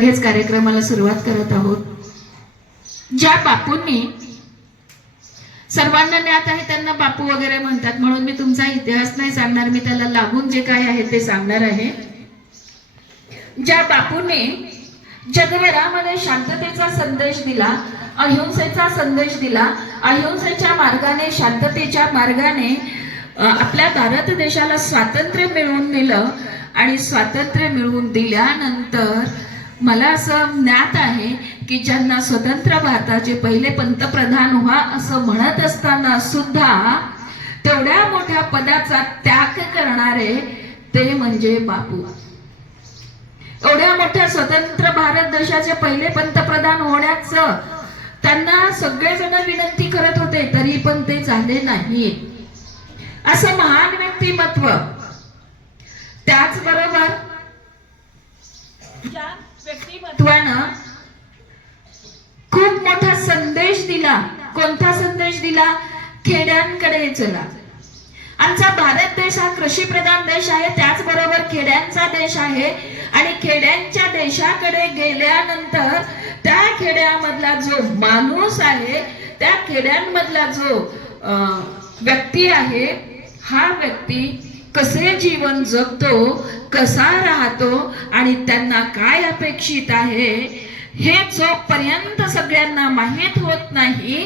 हेच कार्यक्रमाला सुरुवात करत आहोत. ज्या बापूंनी सर्वांना ज्ञात आहे त्यांना बापू वगैरे म्हणतात. म्हणून मी तुमचा इतिहास नाही सांगणार मी त्याला लागून जे काय आहे ते सांगणार आहे. ज्या बापूंनी जगभरामध्ये शांततेचा संदेश दिला अहिंसेचा संदेश दिला अहिंसेच्या मार्गाने शांततेच्या मार्गाने आपल्या भारत देशाला स्वातंत्र्य मिळवून दिलं आणि स्वातंत्र्य मिळवून दिल्यानंतर मला असं ज्ञात आहे की ज्यांना स्वतंत्र भारताचे पहिले पंतप्रधान व्हा असं म्हणत असताना सुद्धा तेवढ्या मोठ्या पदाचा त्याग करणारे ते म्हणजे बापू. एवढ्या मोठ्या स्वतंत्र भारत देशाचे पहिले पंतप्रधान होण्याचं त्यांना सगळेजण विनंती करत होते तरी पण ते झाले नाही. असं महान व्यक्तिमत्व. त्याचबरोबर व्यक्तिमत्वानं खूप मोठा संदेश दिला. कोणता संदेश दिला? खेड्यांकडे चला. आमचा भारत देश हा कृषी प्रधान देश आहे. त्याचबरोबर खेड्यांचा देश आहे. आणि खेड्यांच्या देशाकडे गेल्यानंतर त्या खेड्यामधला जो माणूस आहे त्या खेड्यांमधला जो व्यक्ती आहे हा व्यक्ती कसे जीवन जगतो कसा राहतो आणि त्यांना काय अपेक्षित आहे हे जोपर्यंत सगळ्यांना माहीत होत नाही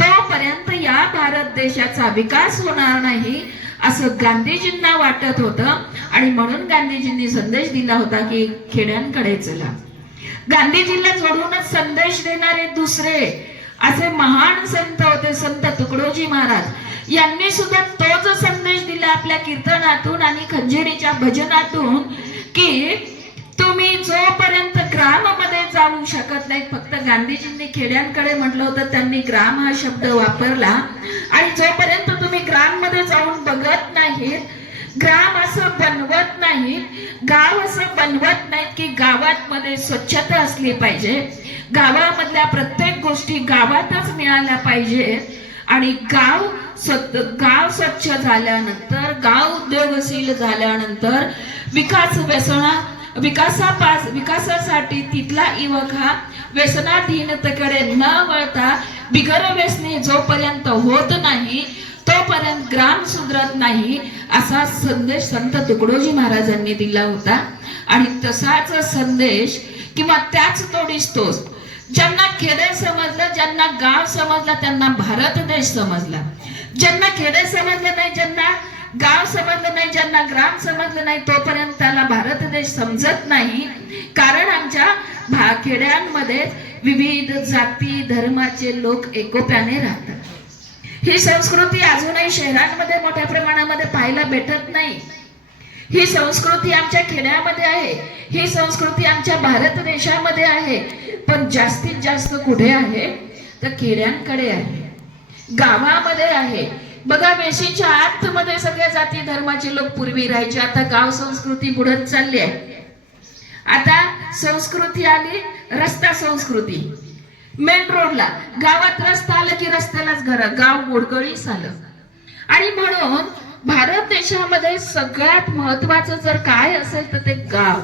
तोपर्यंत या भारत देशाचा विकास होणार नाही असं गांधीजींना वाटत होतं. आणि म्हणून गांधीजींनी संदेश दिला होता की खेड्यांकडे चला. गांधीजींना जोडूनच संदेश देणारे दुसरे असे महान संत होते संत तुकडोजी महाराज. यांनी सुद्धा तोच संदेश दिला आपल्या कीर्तनातून आणि खंजिरीच्या भजनातून की तुम्ही जोपर्यंत ग्राममध्ये जाऊ शकत नाही फक्त गांधीजींनी खेड्यांकडे म्हटलं होतं त्यांनी ग्राम हा शब्द वापरला. आणि जोपर्यंत तुम्ही ग्राममध्ये जाऊन बघत नाहीत ग्राम असं बनवत नाही गाव असं बनवत नाहीत की गावात मध्ये स्वच्छता असली पाहिजे. गावामधल्या प्रत्येक गोष्टी गावातच मिळाल्या पाहिजे. आणि गाव स्वत गाव स्वच्छ झाल्यानंतर गाव उद्योगशील झाल्यानंतर विकास व्यसना विकासापास विकासासाठी तिथला युवक हा व्यसनाधीनतेकडे न वळता बिगर व्यसने जोपर्यंत होत नाही तोपर्यंत ग्राम सुधरत नाही असा संदेश संत तुकडोजी महाराजांनी दिला होता. आणि तसाच संदेश किंवा त्याच तोडीस तोच ज्यांना खेडे समजलं ज्यांना गाव समजलं त्यांना भारत देश समजला. ज्यांना खेडे समजलं नाही ज्यांना गाव समजलं नाही ज्यांना ग्राम समजलं नाही तोपर्यंत त्याला भारत देश समजत नाही. कारण आमच्या भा खेड्यांमध्ये विविध जाती धर्माचे लोक एकोप्याने राहतात. ही संस्कृती अजूनही शहरांमध्ये मोठ्या प्रमाणामध्ये पाहायला भेटत नाही. ही संस्कृती आमच्या खेड्यामध्ये आहे. ही संस्कृती आमच्या भारत देशामध्ये आहे. पण जास्तीत जास्त कुठे आहे? तर खेड्यांकडे आहे. गावामध्ये आहे. बघा वेशीच्या आतमध्ये सगळ्या जाती धर्माचे लोक पूर्वी राहायचे. आता गाव संस्कृती बुडत चालली आहे. आता संस्कृती आली रस्ता संस्कृती. मेन रोडला गावात रस्ता आला की रस्त्यालाच घर. गाव मोडकळीस आलं. आणि म्हणून भारत देशामध्ये सगळ्यात महत्वाचं जर काय असेल तर ते गाव.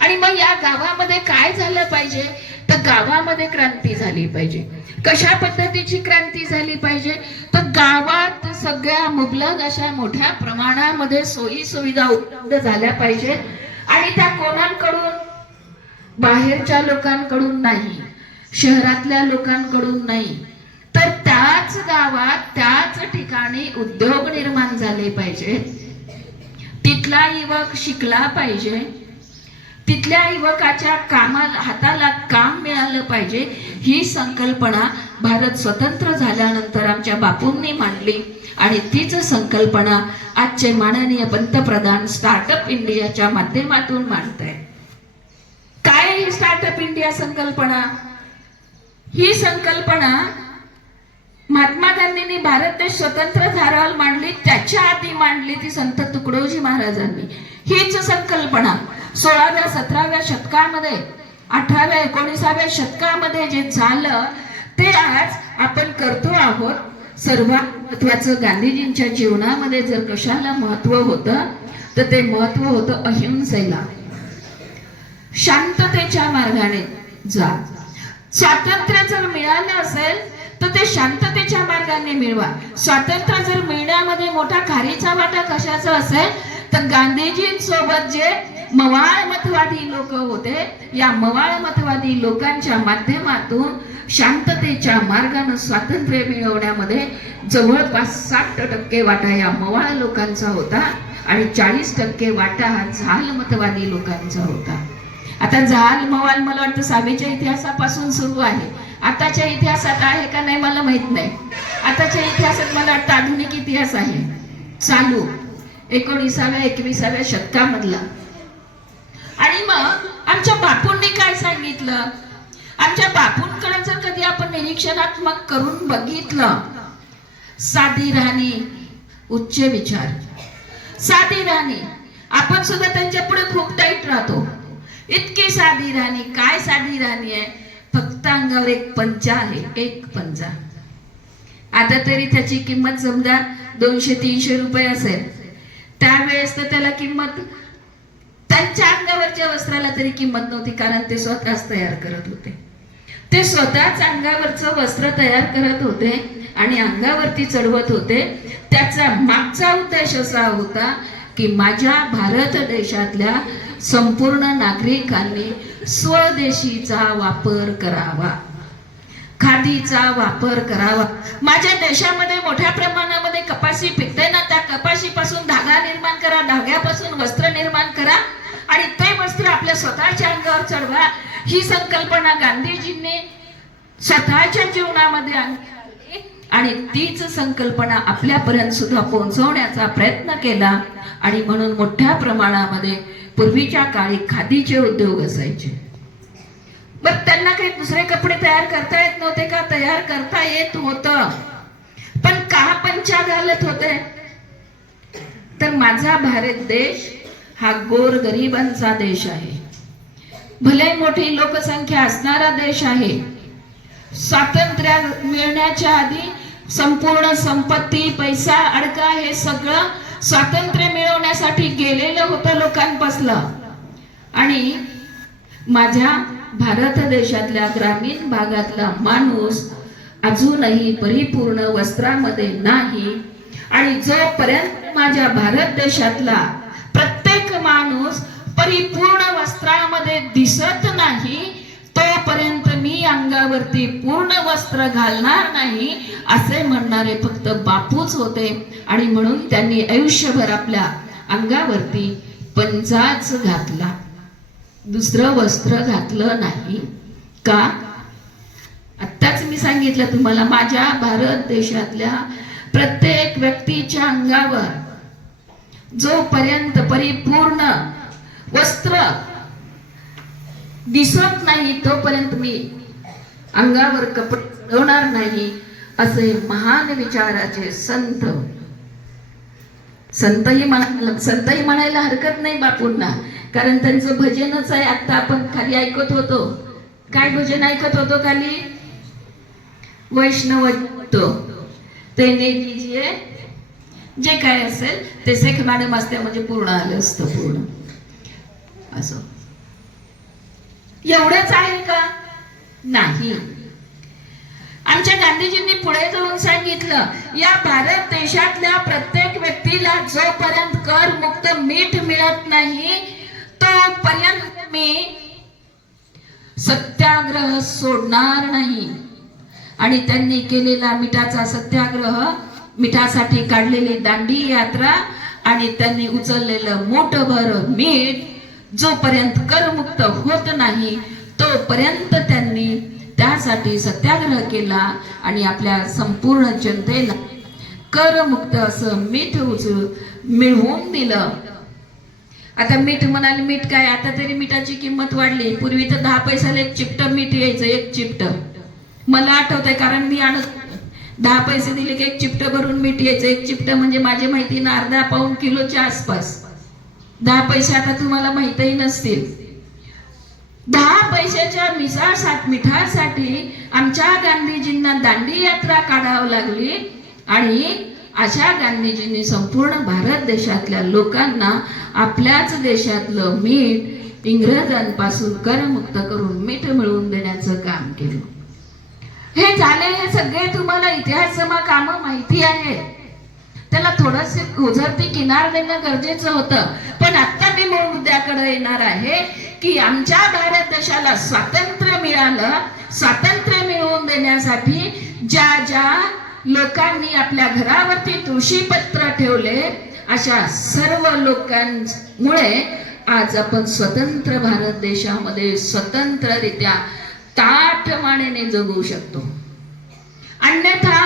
आणि मग या गावामध्ये काय झालं पाहिजे? तर गावामध्ये क्रांती झाली पाहिजे. कशा पद्धतीची क्रांती झाली पाहिजे? तर गावात सगळ्या मुबलक अशा मोठ्या प्रमाणामध्ये सोयी सुविधा उपलब्ध झाल्या पाहिजेत आणि त्या कोणाकडून? बाहेरच्या लोकांकडून नाही. शहरातल्या लोकांकडून नाही. तर त्याच गावात त्याच ठिकाणी उद्योग निर्माण झाले पाहिजे. तिथला युवक शिकला पाहिजे. तिथल्या युवकाच्या कामाला हाताला काम मिळालं पाहिजे ही संकल्पना भारत स्वतंत्र झाल्यानंतर आमच्या बापूंनी मांडली. आणि तीच संकल्पना आजचे माननीय पंतप्रधान स्टार्टअप इंडियाच्या माध्यमातून मांडत आहे काय ही स्टार्टअप इंडिया संकल्पना? ही संकल्पना महात्मा गांधींनी भारत देश स्वतंत्र झाल्यावर मांडली त्याच्या आधी मांडली ती संत तुकडोजी महाराजांनी. हीच संकल्पना. सोळाव्या सतराव्या शतकामध्ये अठराव्या एकोणीसाव्या शतकामध्ये जे झालं ते आज आपण करतो आहोत. सर्वात महत्वाचं गांधीजींच्या जीवनामध्ये जर कशाला महत्त्व होतं तर ते महत्त्व होतं अहिंसेला. शांततेच्या मार्गाने जा. स्वातंत्र्य जर मिळालं असेल तर ते शांततेच्या मार्गाने मिळवा. स्वातंत्र्य जर मिळण्यामध्ये मोठा खारीचा वाटा कशाचा असेल तर गांधीजींसोबत जे मवाळ मतवादी लोक होते. या मवाळ मतवादी लोकांच्या माध्यमातून शांततेच्या मार्गाने स्वातंत्र्य मिळवण्यामध्ये जवळपास साठ टक्के वाटा या मवाळ लोकांचा होता आणि चाळीस टक्के वाटा हा झाल मतवादी लोकांचा होता. आता झाल मवाल मला वाटतं सावेच्या इतिहासापासून सुरू आहे. आताच्या इतिहासात आहे का नाही मला माहीत नाही. आताच्या इतिहासात मला वाटतं आधुनिक इतिहास आहे. चालू एकोणीसाव्या एकविसाव्या शतकामधला. आणि मग आमच्या बापूंनी काय सांगितलं? आमच्या बापूंकडे जर कधी आपण निरीक्षणात्मक करून बघितलं साधी राहणी उच्च विचार. साधी राहणी आपण सुद्धा त्यांच्या पुढे खूप टाईट राहतो. इतकी साधी राहणी काय साधी राहणी आहे? फक्त अंगावर एक पंचा आहे एक पंचा आता तरी त्याची किंमत समजा दोनशे तीनशे रुपये असेल. त्यावेळेस तर त्याला किंमत त्यांच्या अंगावरच्या वस्त्राला तरी किंमत नव्हती कारण ते स्वतःच तयार करत होते. ते स्वतःच अंगावरचं वस्त्र तयार करत होते आणि अंगावरती चढवत होते. त्याचा मागचा उद्देश असा होता की माझ्या भारत देशातल्या संपूर्ण नागरिकांनी स्वदेशीचा वापर करावा. खादीचा वापर करावा. माझ्या देशामध्ये मोठ्या प्रमाणामध्ये कपाशी पिकते ना त्या कपाशीपासून धागा निर्माण करा धाग्यापासून वस्त्र निर्माण करा. आणि ते वस्त्र आपल्या स्वतःच्या अंगावर चढवा. ही संकल्पना गांधीजींनी स्वतःच्या जीवनामध्ये आणली. आणि तीच संकल्पना आपल्यापर्यंत सुद्धा पोहोचवण्याचा प्रयत्न केला. आणि म्हणून मोठ्या प्रमाणामध्ये पूर्वीच्या काळी खादीचे उद्योग असायचे. मग त्यांना काही दुसरे कपडे तयार करता येत नव्हते का? तयार करता येत होत. पण का पंचा घालत होते? तर माझा भारत देश हा गोर गरिबांचा देश आहे. भले मोठी लोकसंख्या असणारा देश आहे स्वातंत्र्य मिळण्याच्या आधी संपूर्ण संपत्ती पैसा अडका हे सगळं स्वातंत्र्य मिळवण्यासाठी गेलेलं होतं लोकांपासलं आणि माझ्या भारत देशातल्या ग्रामीण भागातला माणूस अजूनही परिपूर्ण वस्त्रामध्ये नाही आणि जोपर्यंत माझ्या भारत देशातला प्रत्येक माणूस परिपूर्ण वस्त्रामध्ये दिसत नाही तोपर्यंत मी अंगावरती पूर्ण वस्त्र घालणार नाही असे म्हणणारे फक्त बापूच होते. आणि म्हणून त्यांनी आयुष्यभर आपल्या अंगावरती पंचाच घातला. दुसरं वस्त्र घातलं नाही. का? आत्ताच मी सांगितलं तुम्हाला माझ्या भारत देशातल्या प्रत्येक व्यक्तीच्या अंगावर जोपर्यंत परिपूर्ण वस्त्र दिसत नाही तोपर्यंत मी अंगावर कपडे होणार नाही असे महान विचाराचे संत. संतही म्हणा संतही म्हणायला हरकत नाही बापूंना कारण त्यांचं भजनच आहे. आता आपण खाली ऐकत होतो. काय भजन ऐकत होतो खाली? वैष्णव ते नेहमी जी लीजिए जे काय असेल ते शेख मॅडम असते म्हणजे पूर्ण आलं असतं पूर्ण. असं. एवढंच आहे का? नाही. आमच्या गांधीजींनी पुढे जाऊन सांगितलं या भारत देशातल्या प्रत्येक व्यक्तीला जोपर्यंत कर मुक्त मीठ मिळत नाही तोपर्यंत मी सत्याग्रह सोडणार नाही. आणि त्यांनी केलेला मिठाचा सत्याग्रह मिठासाठी काढलेली दांडी यात्रा आणि त्यांनी उचललेलं मोठभर मीठ जोपर्यंत करमुक्त होत नाही तोपर्यंत त्यांनी त्यासाठी सत्याग्रह केला आणि आपल्या संपूर्ण जनतेला करमुक्त असं मीठ उचल मिळवून दिलं. आता मीठ म्हणाले मीठ काय? आता तरी मिठाची किंमत वाढली. पूर्वी तर दहा पैशाला एक चिपट मीठ यायचं एक चिपट. मला आठवतंय कारण मी आणत दहा पैसे दिले की एक चिपटं भरून मीठ यायचं. एक चिपटं म्हणजे माझी माहिती ना अर्धा पाऊन किलोच्या आसपास. दहा पैसे आता तुम्हाला माहितही नसतील. दहा पैशाच्या मिसासाठी मिठासाठी आमच्या गांधीजींना दांडी यात्रा काढावं लागली आणि अशा गांधीजींनी संपूर्ण भारत देशातल्या लोकांना आपल्याच देशातलं मीठ इंग्रजांपासून करमुक्त करून मीठ मिळवून देण्याचं काम केलं. हे झाले हे सगळे तुम्हाला इतिहास जमा काम माहिती आहे. त्याला थोडस गुजरती किनार देणं गरजेचं होतं. पण आता मी मूळ मुद्द्याकडे येणार आहे की आमच्या भारत देशाला स्वातंत्र्य मिळालं स्वातंत्र्य मिळवून देण्यासाठी ज्या ज्या लोकांनी आपल्या घरावरती तुळशीपत्र ठेवले अशा सर्व लोकांमुळे आज आपण स्वतंत्र भारत देशामध्ये स्वतंत्ररित्या ताठ मानेने जगू शकतो. अन्यथा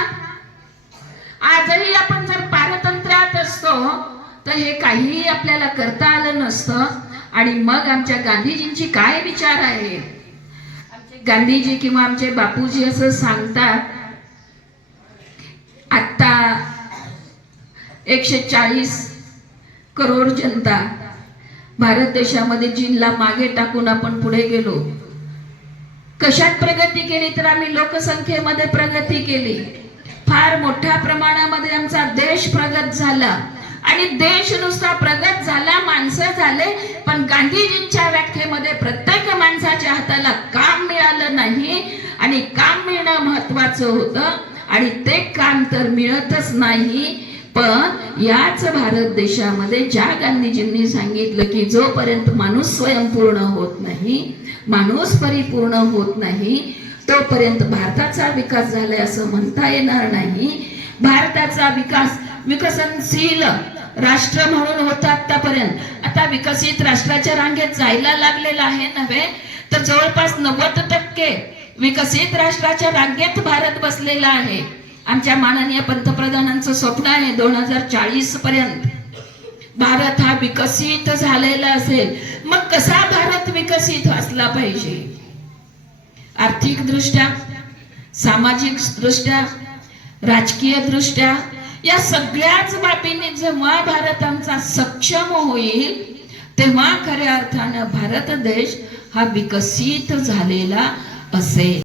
आजही आपण जर पारतंत्र्यात असतो तर हे काहीही आपल्याला करता आलं नसतं. आणि मग आमच्या गांधीजींची काय विचार आहे? आमचे गांधीजी किंवा आमचे बापूजी असं सांगतात आता एकशे चाळीस करोड जनता भारत देशामध्ये जीनला मागे टाकून आपण पुढे गेलो. कशात प्रगती केली तर आम्ही लोकसंख्येमध्ये प्रगती केली. फार मोठ्या प्रमाणामध्ये आमचा देश प्रगत झाला. आणि देश नुसता प्रगत झाला माणसं झाले पण गांधीजींच्या व्याख्येमध्ये प्रत्येक माणसाच्या हाताला काम मिळालं नाही. आणि काम मिळणं महत्वाचं होतं. आणि ते काम तर मिळतच नाही. पण याच भारत देशामध्ये ज्या गांधीजींनी सांगितलं की जोपर्यंत माणूस स्वयंपूर्ण होत नाही माणूस परिपूर्ण होत नाही तोपर्यंत भारताचा विकास झालाय असं म्हणता येणार नाही. भारताचा विकास विकसनशील राष्ट्र म्हणून होता आतापर्यंत. आता विकसित राष्ट्राच्या रांगेत जायला लागलेला आहे नव्हे तर जवळपास नव्वद टक्के विकसित राष्ट्राच्या रांगेत भारत बसलेला आहे. आमच्या माननीय पंतप्रधानांचं स्वप्न आहे दोन हजार चाळीस पर्यंत. भारत हा विकसित झालेला असेल मग कसा भारत विकसित असला पाहिजे? आर्थिक दृष्ट्या सामाजिक दृष्ट्या राजकीय दृष्ट्या या सगळ्याच बाबींनी जेव्हा भारत आमचा सक्षम होईल तेव्हा खऱ्या अर्थानं भारत देश हा विकसित झालेला असेल.